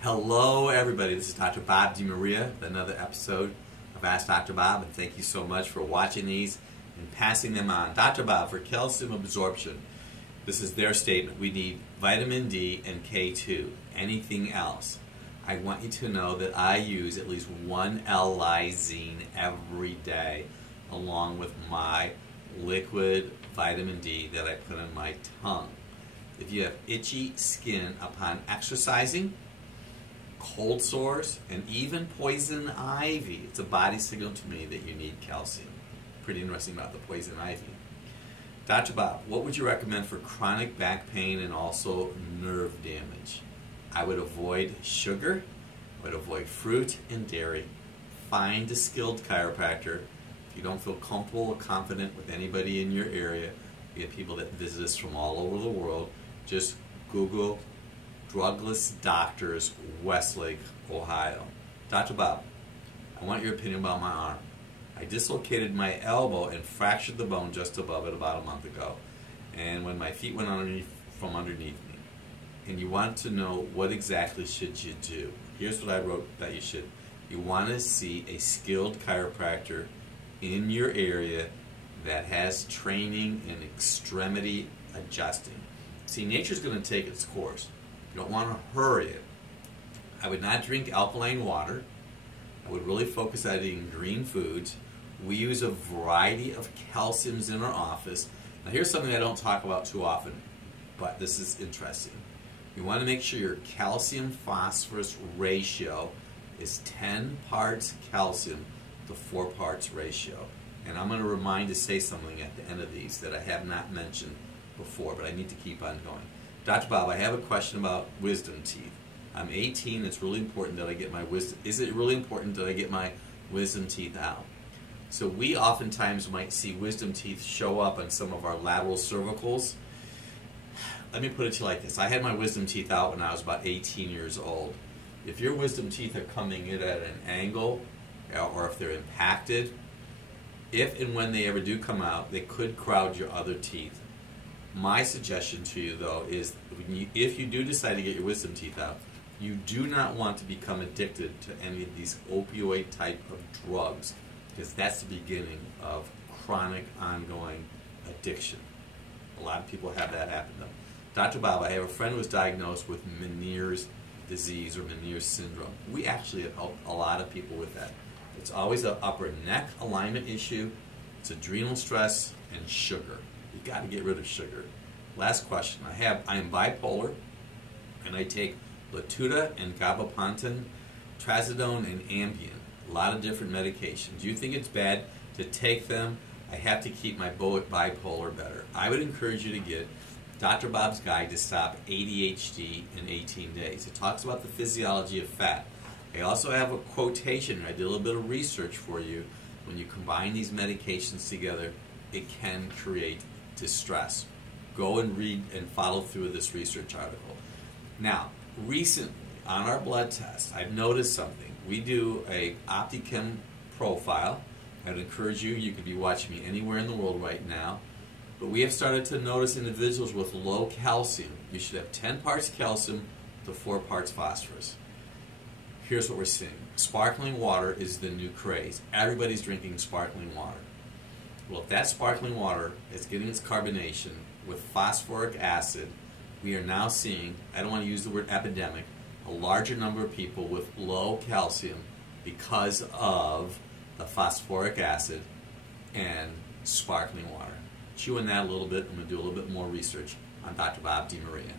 Hello everybody, this is Dr. Bob DeMaria with another episode of Ask Dr. Bob, and thank you so much for watching these and passing them on. Dr. Bob, for calcium absorption, this is their statement. We need vitamin D and K2. Anything else? I want you to know that I use at least one L-lysine every day along with my liquid vitamin D that I put on my tongue. If you have itchy skin upon exercising, cold sores, and even poison ivy, it's a body signal to me that you need calcium. Pretty interesting about the poison ivy. Dr. Bob, what would you recommend for chronic back pain and also nerve damage? I would avoid sugar, I would avoid fruit and dairy. Find a skilled chiropractor. If you don't feel comfortable or confident with anybody in your area, we have people that visit us from all over the world. Just Google Drugless Doctors, Westlake, Ohio. Dr. Bob, I want your opinion about my arm. I dislocated my elbow and fractured the bone just above it about a month ago. And when my feet went from underneath me. And you want to know what exactly should you do. Here's what I wrote that you should. You want to see a skilled chiropractor in your area that has training in extremity adjusting. See, nature's going to take its course. You don't want to hurry it. I would not drink alkaline water. I would really focus on eating green foods. We use a variety of calciums in our office. Now here's something I don't talk about too often, but this is interesting. You want to make sure your calcium phosphorus ratio is 10 parts calcium to 4 parts ratio. And I'm going to remind to say something at the end of these that I have not mentioned before, but I need to keep on going. Dr. Bob, I have a question about wisdom teeth. I'm 18. It's really important that I get my wisdom. Is it really important that I get my wisdom teeth out? So we oftentimes might see wisdom teeth show up on some of our lateral cervicals. Let me put it to you like this. I had my wisdom teeth out when I was about 18 years old. If your wisdom teeth are coming in at an angle, or if they're impacted, if and when they ever do come out, they could crowd your other teeth. My suggestion to you, though, is if you do decide to get your wisdom teeth out, you do not want to become addicted to any of these opioid type of drugs, because that's the beginning of chronic, ongoing addiction. A lot of people have that happen to them. Dr. Bob, I have a friend who was diagnosed with Meniere's disease or Meniere's syndrome. We actually have helped a lot of people with that. It's always an upper neck alignment issue, it's adrenal stress, and sugar. You've got to get rid of sugar. Last question. I am bipolar, and I take Latuda and gabapentin, trazodone, and Ambien. A lot of different medications. Do you think it's bad to take them? I have to keep my bipolar better. I would encourage you to get Dr. Bob's Guide to Stop ADHD in 18 Days. It talks about the physiology of fat. I also have a quotation. I did a little bit of research for you. When you combine these medications together, it can create distress. Go and read and follow through this research article. Now, recently on our blood test, I've noticed something. We do a OptiChem profile. I'd encourage you, you could be watching me anywhere in the world right now, but we have started to notice individuals with low calcium. You should have 10 parts calcium to 4 parts phosphorus. Here's what we're seeing. Sparkling water is the new craze. Everybody's drinking sparkling water. Well, if that sparkling water is getting its carbonation with phosphoric acid, we are now seeing, I don't want to use the word epidemic, a larger number of people with low calcium because of the phosphoric acid and sparkling water. Chew on that a little bit. I'm going to do a little bit more research on Dr. Bob DeMaria.